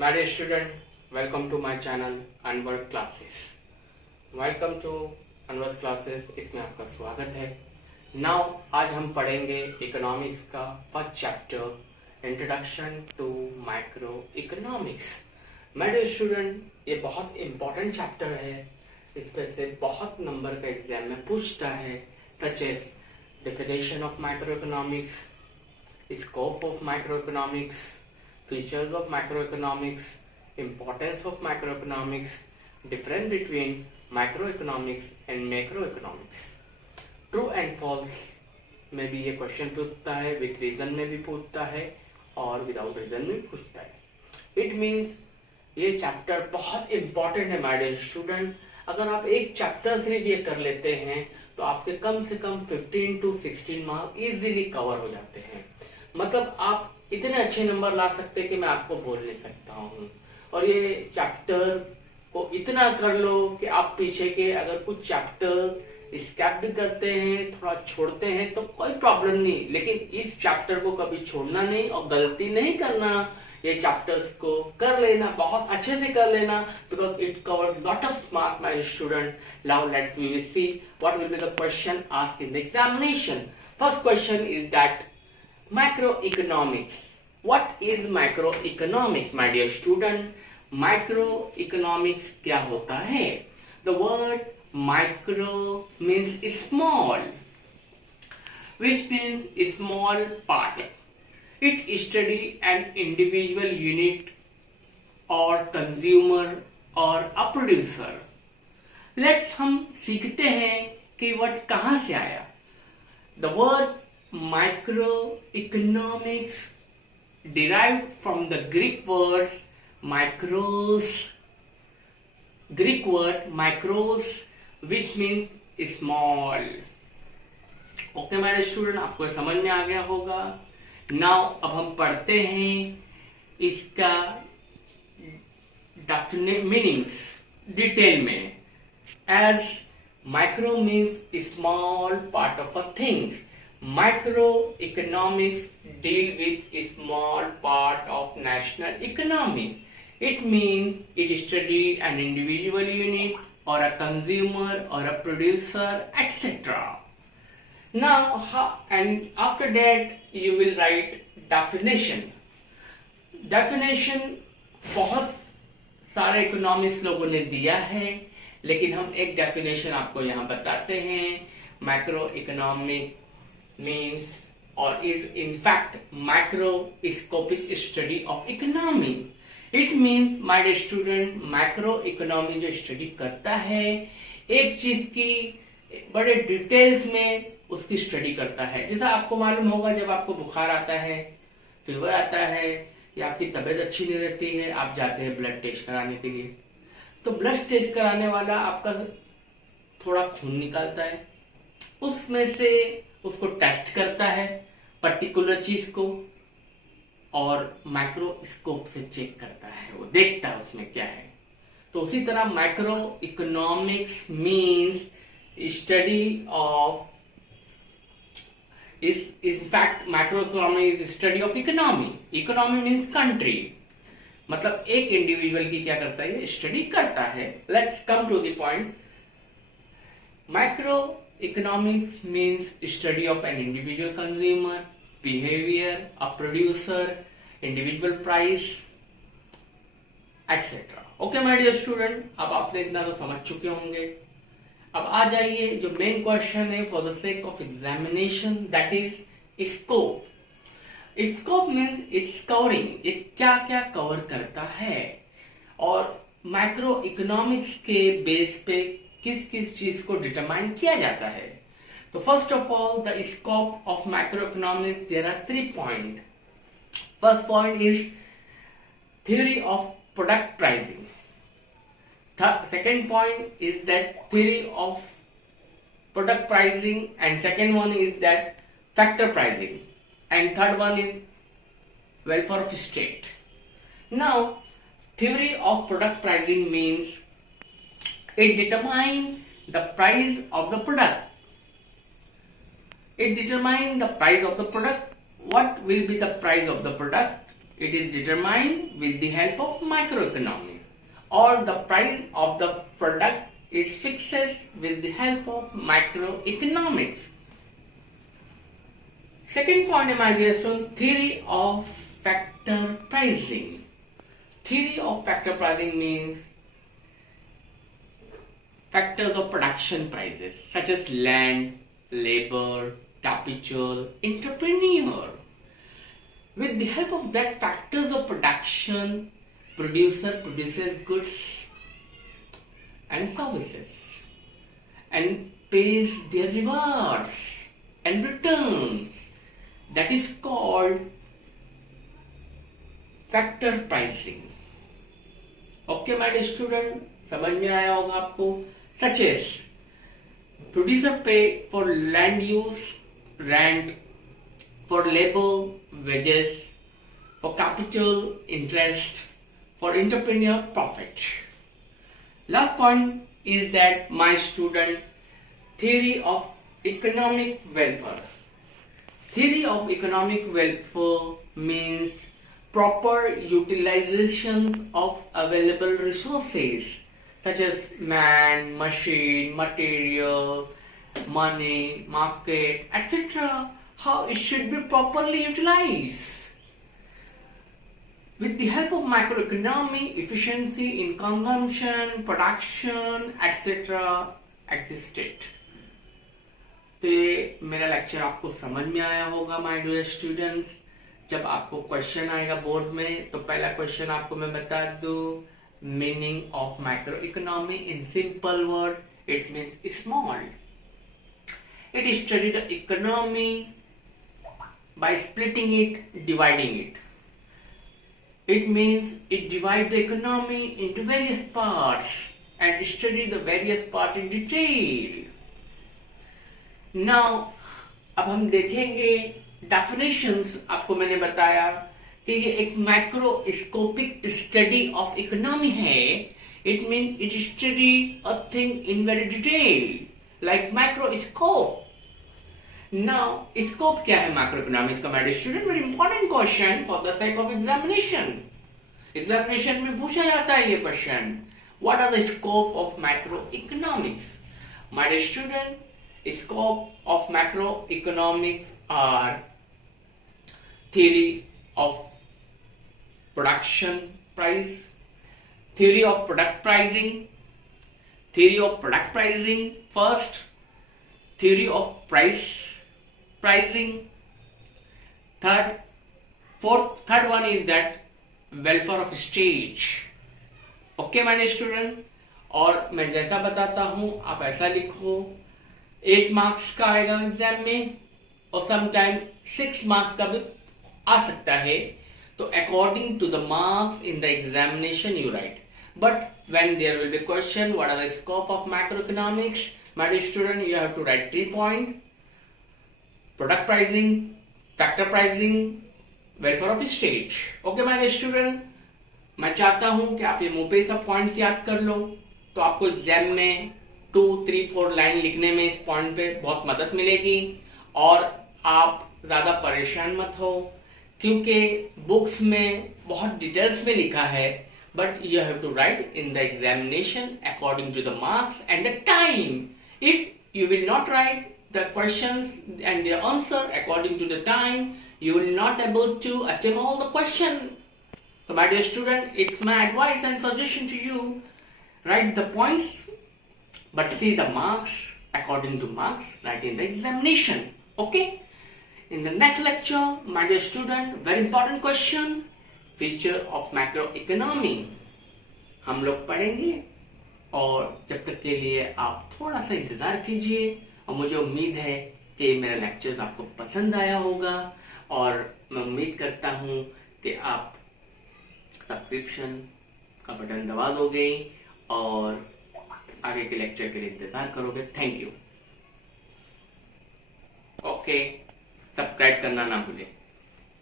My dear student, welcome to my channel Anwar Classes. Welcome to Anwar Classes. इसमें आपका स्वागत है. Now आज हम पढ़ेंगे इकोनॉमिक्स का first chapter introduction to micro economics. My dear student, ये बहुत इम्पोर्टेंट चैप्टर है. इसमें से बहुत नंबर का एग्जाम में पूछता है, such as definition of microeconomics, scope of microeconomics, features of macroeconomics, importance of macroeconomics, difference between microeconomics and macroeconomics. True and false में भी ये क्वेश्चन पूछता है, विथ रीजन में भी पूछता है और विदाउट रीजन में पूछता है. इट मीन्स ये चैप्टर बहुत इंपॉर्टेंट है माय डियर स्टूडेंट. अगर आप एक चैप्टर से ये कर लेते हैं तो आपके कम से कम 15 to 16 मार्क्स इजीली कवर हो जाते हैं. मतलब आप इतने अच्छे नंबर ला सकते कि मैं आपको बोल नहीं सकता हूँ. और ये चैप्टर को इतना कर लो कि आप पीछे के अगर कुछ चैप्टर स्किप भी करते हैं, थोड़ा छोड़ते हैं तो कोई प्रॉब्लम नहीं, लेकिन इस चैप्टर को कभी छोड़ना नहीं और गलती नहीं करना. ये चैप्टर्स को कर लेना, बहुत अच्छे से कर लेना, because it covers lot of marks my student. Now let's we will see what will be the question asked in the examination. First question is that macroeconomics. What is macroeconomics, my dear student? Macroeconomics क्या होता है? The word micro means small, which means small part. It study an individual unit or consumer or a producer. Let's हम सीखते हैं कि word कहाँ से आया. The word microeconomics derived from the Greek word micros, which means small. Okay मेरे student, आपको समझ में आ गया होगा. नाउ अब हम पढ़ते हैं इसका मीनिंग्स डिटेल में. As micro means small part of a things. Microeconomics deal with a small part of national economy. It means it studies an individual unit or a consumer or a producer, etc. Now, and after that you will write definition. Definition बहुत सारे economics लोगों ने दिया है, लेकिन हम एक definition आपको यहाँ बताते हैं. Macroeconomic means or is in fact macroscopic study of economy. It means my dear student, macroeconomy जो स्टडी करता है एक चीज की बड़े डिटेल्स में उसकी स्टडी करता है. जैसा आपको मालूम होगा, जब आपको बुखार आता है, फीवर आता है या आपकी तबीयत अच्छी नहीं रहती है, आप जाते हैं ब्लड टेस्ट कराने के लिए. तो ब्लड टेस्ट कराने वाला आपका थोड़ा खून निकालता है, उसमें से उसको टेस्ट करता है पर्टिकुलर चीज को और माइक्रोस्कोप से चेक करता है, वो देखता है उसमें क्या है. तो उसी तरह micro economics means study of in fact micro economy is study of economy. Economy means country, मतलब एक इंडिविजुअल की क्या करता है, स्टडी करता है. Let's come to the point. Macroeconomics means study of an individual consumer, behavior, a producer, individual price, etc. Okay, my dear student, अब आपने इतना तो समझ चुके होंगे. अब आ जाइए जो मेन क्वेश्चन है for the sake of examination, that is scope. Scope means it's covering, ये क्या क्या कवर करता है और माइक्रो इकोनॉमिक्स के बेस पे किस किस चीज को डिटरमाइन किया जाता है. तो first of all the scope of micro economics, there are 3 point. First point is theory of product pricing. Second point is that theory of product pricing and second one is that factor pricing and third one is welfare of state. Now theory of product pricing means it determines the price of the product. It determines the price of the product. What will be the price of the product? It is determined with the help of microeconomics, or the price of the product is fixed with the help of microeconomics. Second point, my dear students, theory of factor pricing. Theory of factor pricing means factors of production prices such as land, labor, capital, entrepreneur. With the help of that factors of production, producer produces goods and services and pays their rewards and returns. That is called factor pricing. Okay, my dear student, समझ में आया होगा आपको. Such as producer pay for land use, rent, for labor, wages, for capital, interest, for entrepreneur, profit. Last point is that, my student, theory of economic welfare. Theory of economic welfare means proper utilization of available resources such as man, machine, material, money, market, etc. How it should be properly utilized. With the help of macroeconomy, efficiency in consumption, production, etc. existed. तो ये मेरा lecture आपको समझ में आया होगा my dear students. जब आपको क्वेश्चन आएगा बोर्ड में तो पहला क्वेश्चन आपको मैं बता दूं, meaning of macro economy in simple word, it means small. It study the economy by splitting it, dividing it. It means it divides the economy into various parts and study the various parts in detail. Now, अब हम देखेंगे definitions. आपको मैंने बताया कि ये एक macroscopic study of economy है. It means it study a thing in very detail, like microscope. Now, scope क्या है macroeconomics का, my dear student? Very important question for the sake of examination. Examination में पूछा जाता है ये question. What are the scope of macroeconomics? My dear student, scope of macroeconomics are theory of production price, theory of product pricing, first, theory of pricing, third one is that welfare of stage. Okay, my dear student. और मैं जैसा बताता हूं आप ऐसा लिखो. 8 marks का आएगा एग्जाम में और समटाइम 6 मार्क्स का भी आ सकता है. तो according to the marks in the examination you write. But when there will be question, what are the scope of macroeconomics, my dear student, you have to write 3 points: product pricing, factor pricing, welfare of state. Okay, my dear student, मैं चाहता हूं कि आप ये मुंह पे सब points याद कर लो, तो आपको एग्जाम में 2, 3, 4 लाइन लिखने में इस पॉइंट पे बहुत मदद मिलेगी. और आप ज्यादा परेशान मत हो क्योंकि बुक्स में बहुत डिटेल्स में लिखा है, but you have to write in the examination according to the marks and the time. If you will not write the questions and the answer according to the time, you will not able to attempt all the question. So my dear student, it's my advice and suggestion to you, write the points but see the marks according to marks, write in the examination. Okay, in the next lecture, my dear student, very important question, feature of macro economy हम लोग पढ़ेंगे. और जब तक के लिए आप थोड़ा सा इंतजार कीजिए और मुझे उम्मीद है कि मेरा लेक्चर आपको पसंद आया होगा. और मैं उम्मीद करता हूं कि आप सब्सक्रिप्शन का बटन दबा दोगे और आगे के लेक्चर के लिए इंतजार करोगे. Thank you. ओके, सब्सक्राइब करना ना भूलें.